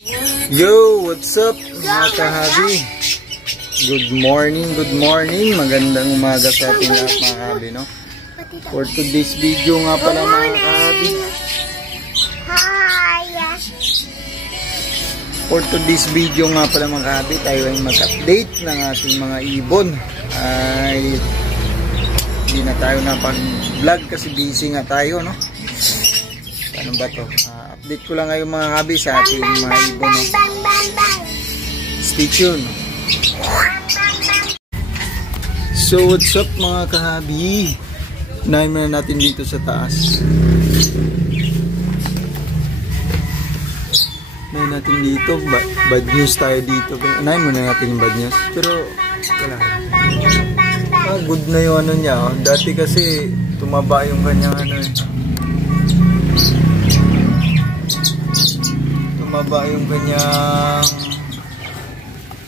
Yo, what's up mga kahabi? Good morning. Magandang umaga sa ating lahat mga kahabi, no? For today's video nga pala mga kahabi. For today's video nga pala mga kahabi, tayo ay mag-update ng ating mga ibon. Ay hindi na tayo napag-vlog kasi busy nga tayo, no? Ano ba to? Update ko lang ngayon mga kahabi sa ating mga ibon, no? Stay tuned. So what's up mga kahabi? Unahin muna natin dito sa taas. Unahin natin dito. Bad news tayo dito. Unahin muna natin yung bad news. Pero wala. Good na yung ano niya. Oh. Dati kasi tumaba yung kanyang ano eh. Tumaba yung kanyang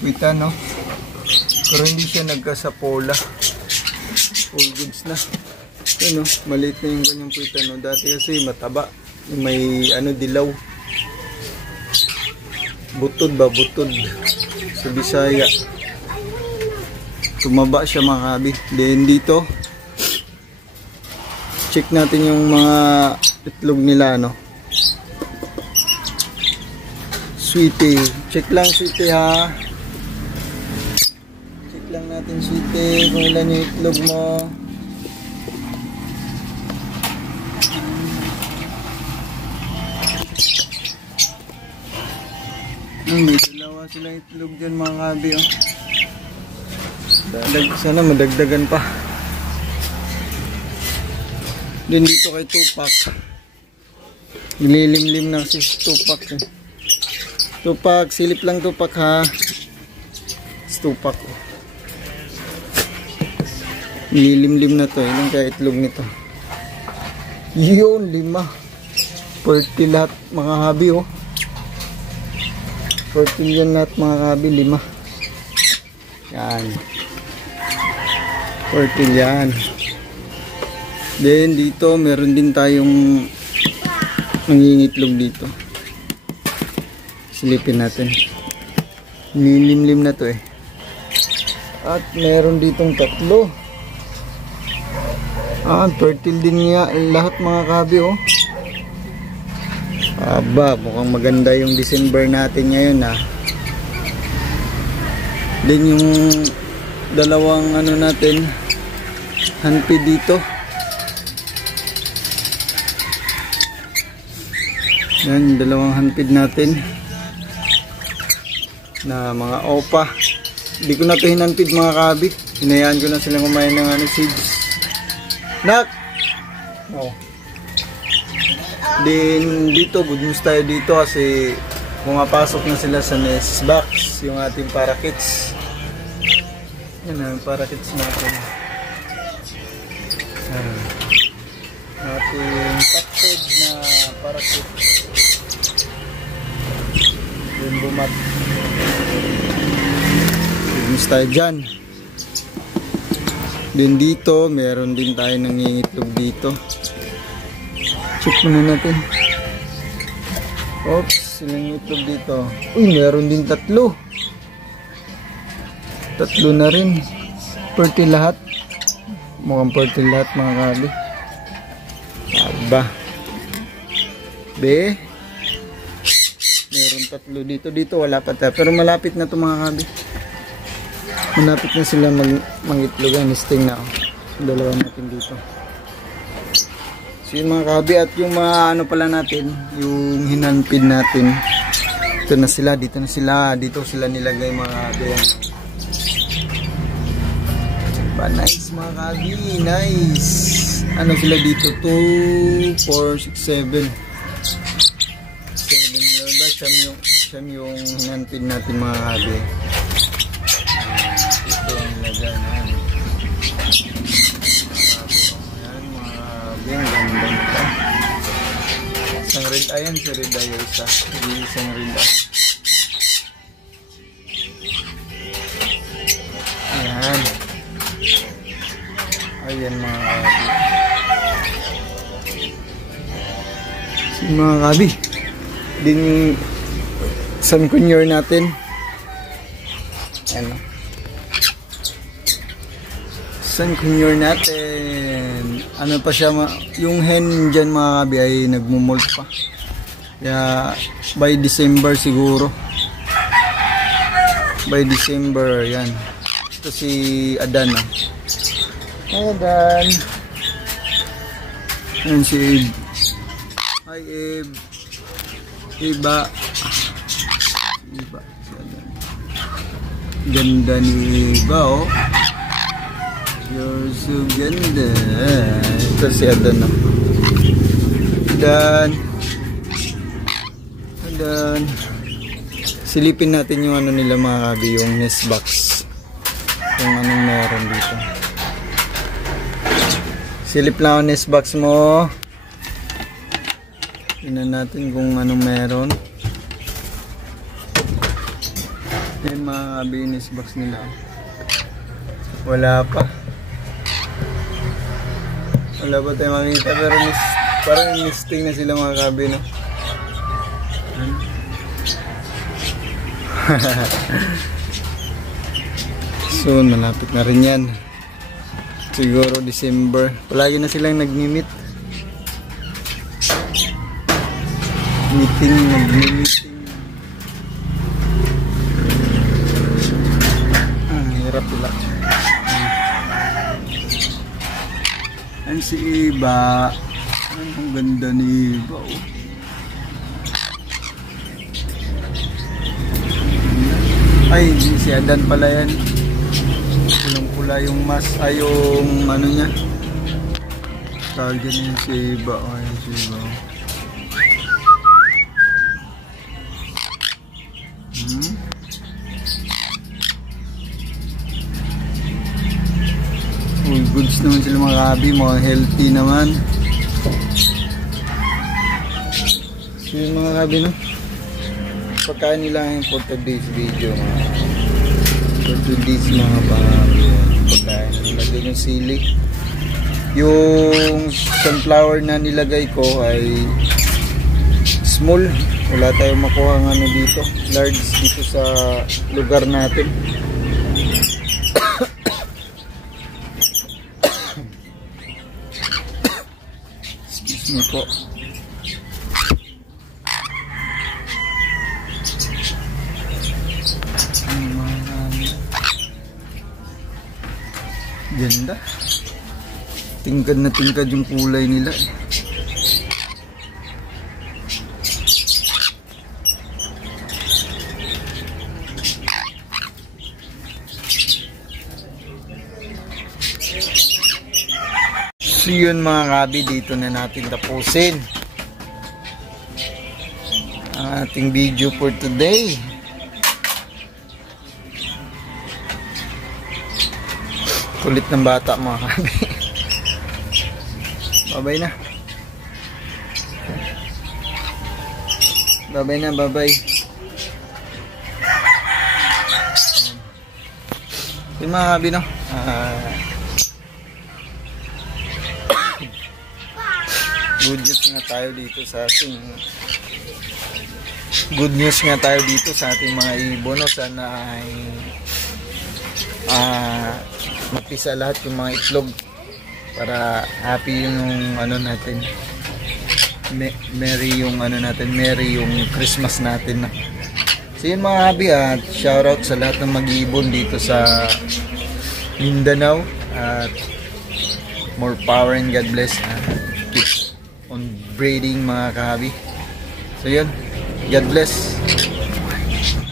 witan, no? Pero hindi siya nagkasapola. All goods na. Yun, no? Maliit na yung kanyang witan, no? Dati kasi mataba. May ano, dilaw. Butod ba? Butod. Sa Bisaya. Tumaba siya mga kahabi. Then dito, check natin yung mga itlog nila, no? Sweetie. Check lang sweetie ha. Check lang natin sweetie kung ilan yung itlog mo. May dalawa silang itlog dyan mga kabi, oh. Sana madagdagan pa. Then dito kay Tupac. Nililimlim na si Tupac eh. Tupac, silip lang Tupac ha. Tupac. Nililimlim na to. Ilang kaya itlog nito? Yun, 5. Fertile lahat mga habi, oh. Fertile yan lahat mga habi, 5. Yan. Fertile yan. Then dito meron din tayong nangingitlog dito. Silipin natin. Nilimlim na to eh. At meron ditong 3. Fertile din nga lahat mga kahabi, oh. Aba, mukhang maganda yung December natin ngayon, ha. Then yung dalawang ano natin, hanpi dito. Yan, dalawang hanpid natin na mga opa. Hindi ko na ito hinanpid mga kahabi. Hinayaan ko na silang kumain ng ano, seeds. Nak! Oh. Then dito, good news tayo dito kasi pumapasok na sila sa nest box yung ating parakeets. Yan ang parakeets natin. Ating captured na parakeets. Yung bumat. Good news tayo dyan. Then dito, meron din tayo nangingitlog dito. Check muna natin. Oops, silang itlog dito. Uy, meron din 3. 3 na rin. Fertile lahat. Mukhang fertile lahat mga kahabi. Aba. Be. Meron 3 dito. Dito wala pa tayo. Pero malapit na ito mga kahabi. Malapit na sila mag-itlogan. Nesting na. Dalawa natin dito. So yun mga kahabi. At yung mga ano pala natin, yung hinanpid natin, ito na sila. Dito na sila. Dito sila nilagay mga kahabi. Nice mga kahabi. Nice. Ano sila dito? 2, 4, 6, 7. 7. Siyam yung hinanpid natin mga kahabi. Ito yung nilagay na. Ang ganda nito. Isang red eye yan, si red eye isa. Isang red eye. Ayan. Ayan mga kabi. Mga kabi. Din Sun conure natin. Ano? Sun conure natin. Ano pa siya, yung hen dyan mga kabi ay nagmumolt pa. Kaya by December siguro. By December, yan. Ito si Adan. Adan. Yan si Eve. Hi Eve. Iba. Iba. Si Adan. Ganda ni Iba, oh. You're so ganda. Ito si Adan. Adan. Adan. Silipin natin yung ano nila mga kabi, yung nest box. Kung anong meron dito. Silip lang ang nest box mo. Tingnan natin kung anong meron. Yan mga kabi, yung nest box nila. Wala pa. Wala pa tayo makita, pero parang nesting na sila mga kabi, no? Soon, malapit na rin yan. Siguro December. Palagi na silang nag-meet. Nag-meeting. Hirap pala. Ang si Iba. Ang ganda ni Iba, oh. Ay, si Adan pala yan. Pulang-pula yung yung ano niya. Tawag niya si Iba. Ayan si Iba. All goods naman sila mga kabi. Mga healthy naman. So yung mga kabi, no? Pagkain nila yung for today's video, for today's mga pagkain nilagay yung sili. Yung sunflower na nilagay ko ay small, wala tayong makuha ng ano dito, large dito sa lugar natin. Excuse me po. Ganda. Tingkad na tingkad yung kulay nila. So yun mga kabi, dito na natin tapusin ang ating video for today. Kulit ng bata mga kabi. Babay na. Babay na, babay. Yung mga kabi, no? Good news nga tayo dito sa ating mga ibon, no? Sana ay mapisa lahat yung mga itlog para happy yung ano natin, merry yung ano natin, merry yung Christmas natin. So yun mga happy, at shoutout sa lahat ng mag-iibon dito sa Mindanao, at more power and God bless, keep on breeding mga kahabi. So yun, God bless.